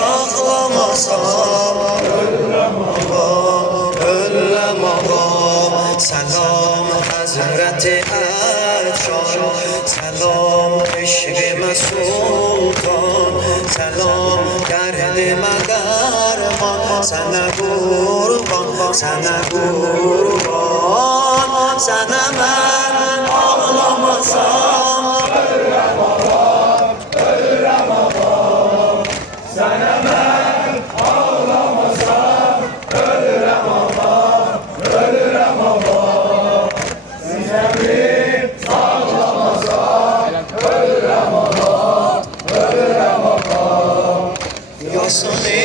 saklamasam ölürəm ağam. Selam Hazreti Erşan, selam eşqime sultan, selam derdime derman. Sana kurban, sana kurban, sana ben ağlamasam ölürəm ağam, ölürəm ağam. Sana ben ağlamasam ölürəm ağam, ölürəm ağam. Sinemi saklamasam ölürəm ağam, ölürəm ağam. Yasını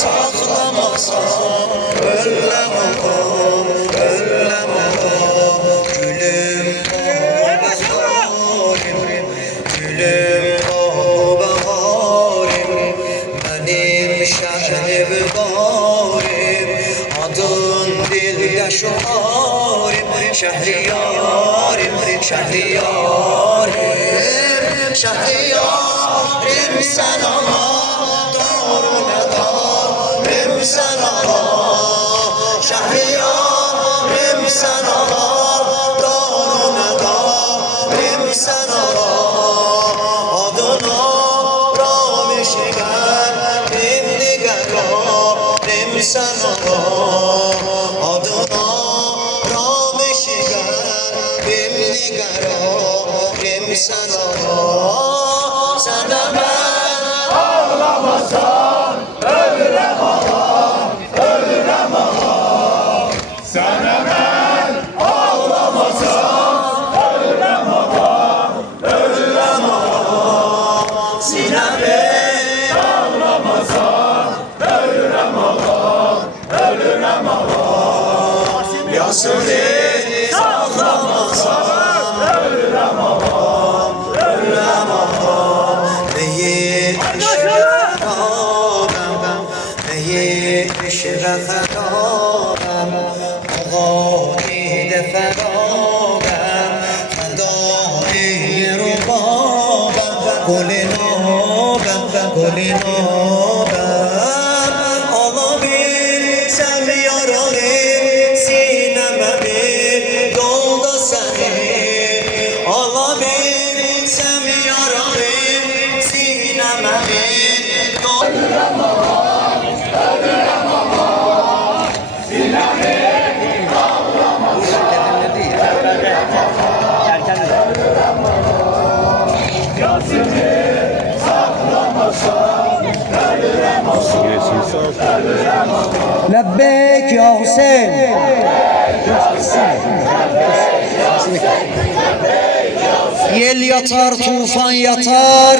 saklamasam ölürəm ağam, ölürəm ağam. Gülüm o baharim, gülüm o baharim, benim şehri barim, adın dilde şuarim. Şehriyarim, şehriyarim, şehriyarim sen ama darune darim sen ama. Şehriyarim sen ama darune darim sen ama. Adına ramişigen dimdigerim sen ama. Adına dimdigerim sen ama. Sana ben ağlamasam ölürəm ağam, ölürəm ağam. Sana ben ağlamasam ölürəm ağam, ölürəm ağam. Sinemi ağlamasam ölürəm ağam, ölürəm ağam. Yasını saklamasam ölürəm ağam, ölürəm ağam. Neyi işrefedam, neyi işrefedam, ağayide fedam, fedai rubabam, gulinabam, gulinabam. Alabilsem yaralı sineme bir yolda seni, alabilsem yaralı sineme bir yolda. Ölürəm ağam, ölürəm ağam. Sinemi ağlamasam ölürəm ağam. Yasını saklamasam ölürəm ağam, ölürəm ağam. Lebbeyk ya Hüseyin. Yel yatar, tufan yatar.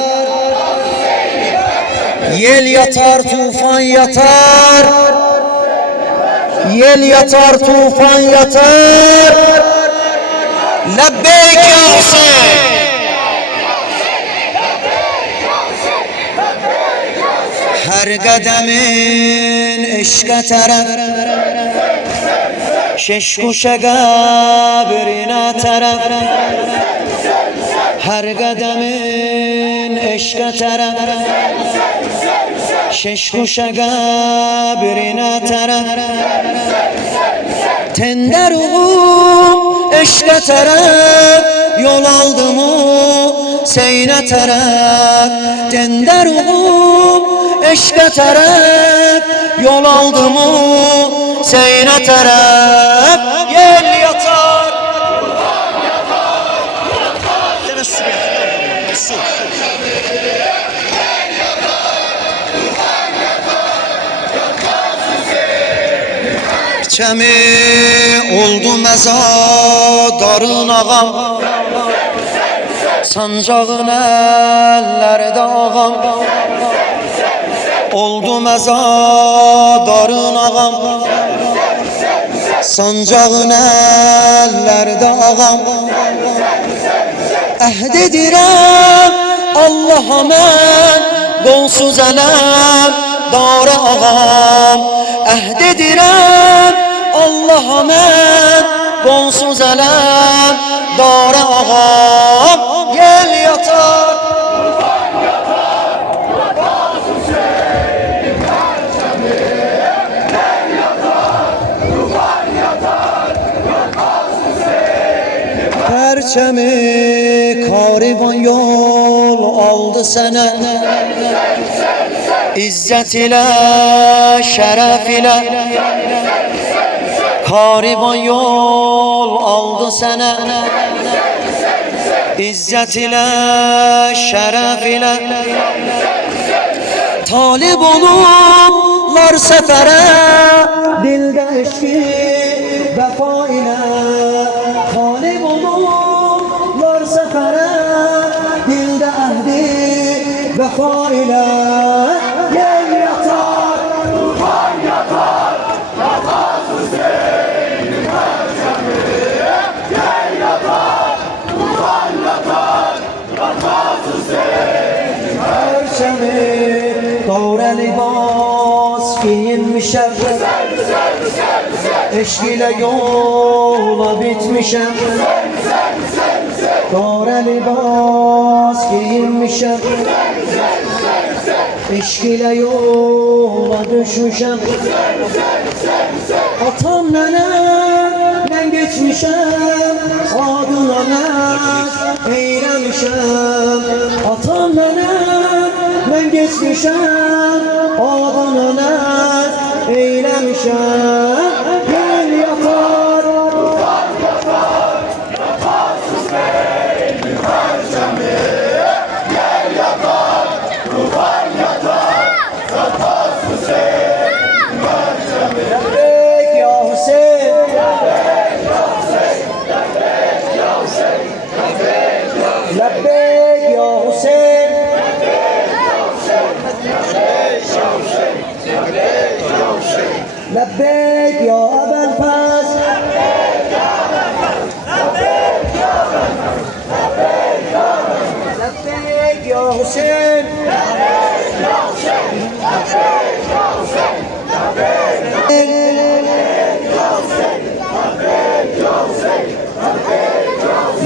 Yel yatar, tufan yatar. Yel yatar, tufan yatar. Lebbeyk ya Hüseyin. Her kademin eşke taraf, şeş kuşa kabrine taraf. Her kademin eşke taraf, şeş kuşa kabrine taraf. Tender oğum eşke taraf, yol aldım o seyne taraf. Tender oğum eşke taraf, yol aldım o seyne taraf. Yel yatar, deme su getir, su. Çemi oldu mezadarın ağam, sancağın ellerde ağam. Oldu mezadarın ağam, sancağın ellerde ağam. Əhd edirəm Allah'a mən, qolsuz ələm dara ağam. Əhd edirəm Allah'a mən, qolsuz ələm dara ağam. Yel yatar, Perçemi karivan yol aldı sana. İzzet ile şeref ile karivan yol aldı sana. İzzet ile şeref ile talip olurlar sefere, dilde eşki vefa ile talip olurlar sefere, dilde ehdi vefa ile yer yatar, tufan yatar, yatar Hüseyin Perçemi, yer yatar, tufan yatar, yatar Hüseyin Perçemi. Doğru libas giyinmişem, eşk ile yola bitmişem. Doğru libas giyinmişem, eşk ile yola düşmüşem. Atam nenem geçmişem, adına ne eylemişem. Atam nenem geçmişem, adına ne eylemişem. Gel yatar, yatar, yatar, yatar Hüseyin Perçemi. Gel yatar, yatar, yatar, yatar Hüseyin Perçemi. Lebbeyk ya Hüseyin, lebbeyk ya Hüseyin, lebbeyk ya Hüseyin, lebbeyk ya Hüseyin. لبيك يا أبا الفاس، لبيك يا حسين،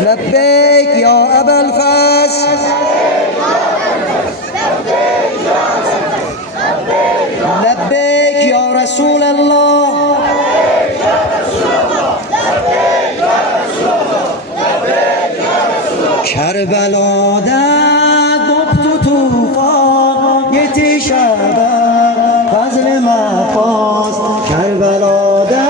لبيك يا أبا الفاس. لبيك يا رسول الله، Kerbela'da koptu tufan, yetişemem fazl-ı mafaz. Kerbela'da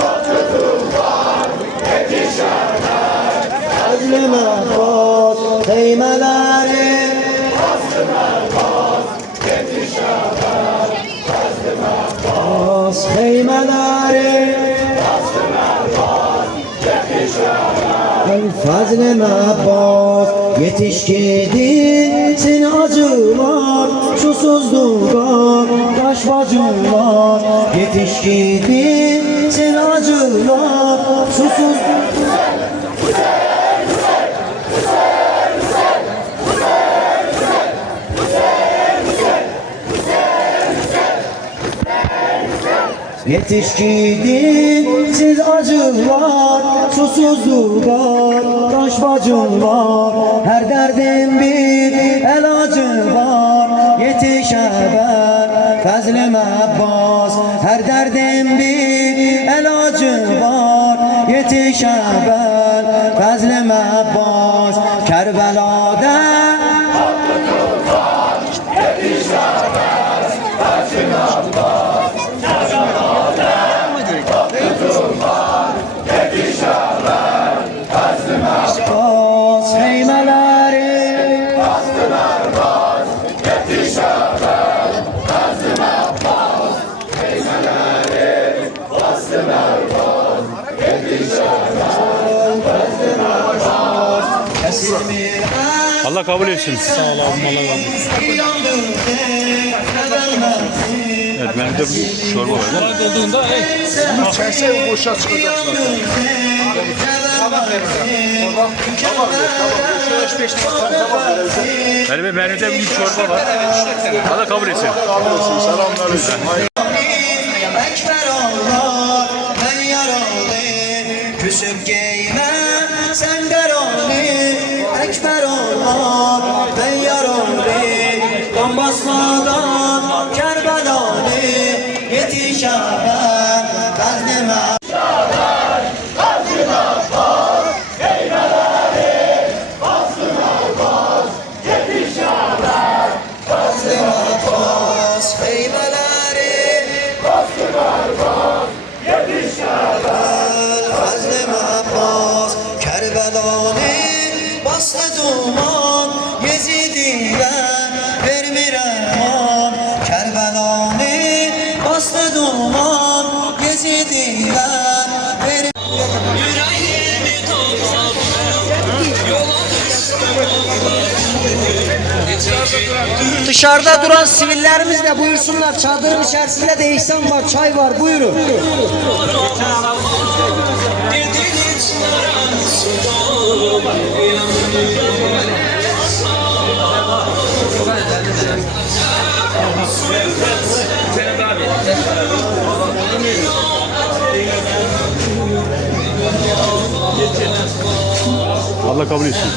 koptu tufan, yetişemem fazl-ı mafaz. Heymeleri fazl-ı mafaz, yetişemem fazl-ı mafaz. Heymeleri fazl-ı mafaz, yetişemem fazl-ı mafaz. Yetişkidin acılar, susuzluklar, baş bacılar. Yetişkidin acılar, susuzluklar. Yetişkidin siz acılar, susuzluklar, taş bacılar. Her derdin bir elacı var, yetişemem fazl-ı Abbas. Her derdin bir elacı var, yetişemem fazl-ı Abbas. Kerbela'da yetişemem fazl-ı Abbas. Allah kabul etsin. Sağ ol abim, Allah kabul etsin. Evet, benim de bir çorba var. Çorba dolduğunda bunu çekse boşa çıkacak zaten. Benim de bir çorba var. Allah kabul etsin. Kabul etsin. Selamünaleyküm. Ekber Allah, ben yaralı, küsüp giymem sen deralı. Ekber Allah, ben yaralı, Donbaslardan Kerbelalı. Yetişemem fazl-ı Abbas, Fazl-ı Abbas, Eyvallah. mazluman Yezidiler benim yüreğimi toplam Dışarıda duran sivillerimiz de buyursunlar. Çadırın içerisinde de ihsan var, çay var. Buyurun. Allah kabul etsin.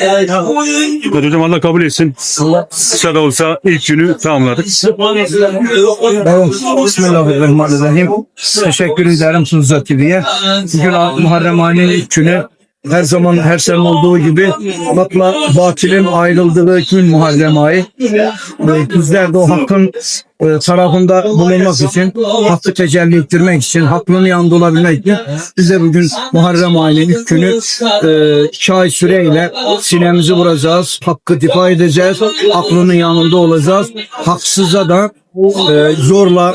Evet hocam Allah kabul etsin. Kısa da olsa ilk günü tamamladık. Evet, Bismillahirrahmanirrahim. Teşekkür ederim Tuzla TV'ye. Bugün Muharrem ayının ilk günü. Her zaman her sene olduğu gibi hakla batilin ayrıldığı gün Muharrem ayı. Bizler de o hakkın tarafında bulunmak için, hakkı tecelli ettirmek için, hakkın yanında olabilmek için biz de bugün Muharrem ayının ilk günü 2 ay süreyle sinemizi vuracağız, hakkı difa edeceğiz, hakkının yanında olacağız. Haksıza da zorla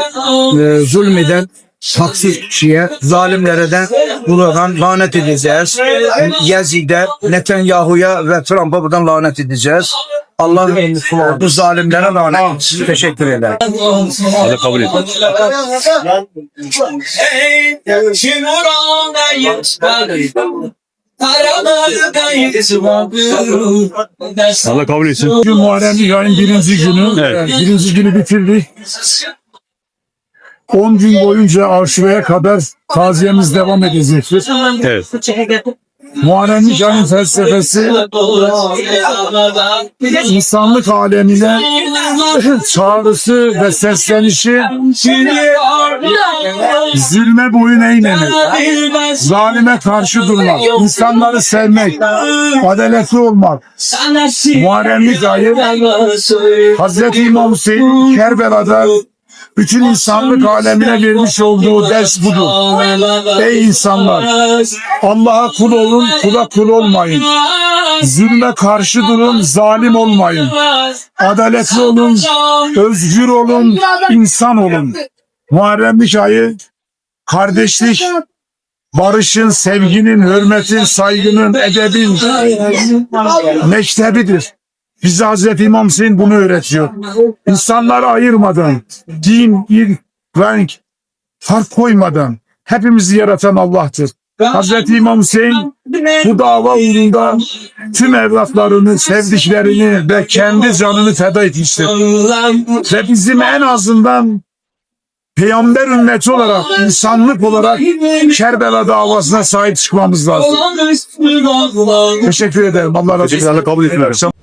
zulmeden haksız kişiye, zalimlere de buradan lanet edeceğiz. Yazid'e, Netanyahu'ya ve Trump'a buradan lanet edeceğiz. Allah bu zalimlere lanet etsin. Teşekkür ederim. Allah kabul etsin. Allah kabul etsin. Bugün Muharrem ayın birinci günü. Evet. Birinci günü bitirdik. 10 gün boyunca Aşure'ye kadar taziyemiz devam edecektir. Evet. Muharrem ayın felsefesi insanlık alemine çağrısı ve seslenişi zulme boyun eğmemek, zalime karşı durmak, insanları sevmek, adaletli olmak. Muharrem ayı Hazreti İmam Hüseyin Kerbela'da bütün insanlık alemine vermiş olduğu ders budur. Ey insanlar! Allah'a kul olun, kula kul olmayın. Zulme karşı durun, zalim olmayın. Adaletli olun, özgür olun, insan olun. Muharrem ayı kardeşlik, barışın, sevginin, hürmetin, saygının, edebin mektebidir. Bize Hazreti İmam Hüseyin bunu öğretiyor. İnsanları ayırmadan, din, il, renk, fark koymadan hepimizi yaratan Allah'tır. Hazreti İmam Hüseyin bu dava uğrunda tüm evlatlarını, sevdiklerini ve kendi canını feda etmiştir. Ve bizim en azından Peygamber ümmeti olarak, insanlık olarak Kerbela davasına sahip çıkmamız lazım. Teşekkür ederim. Allah razı olsun. Allah kabul etsin.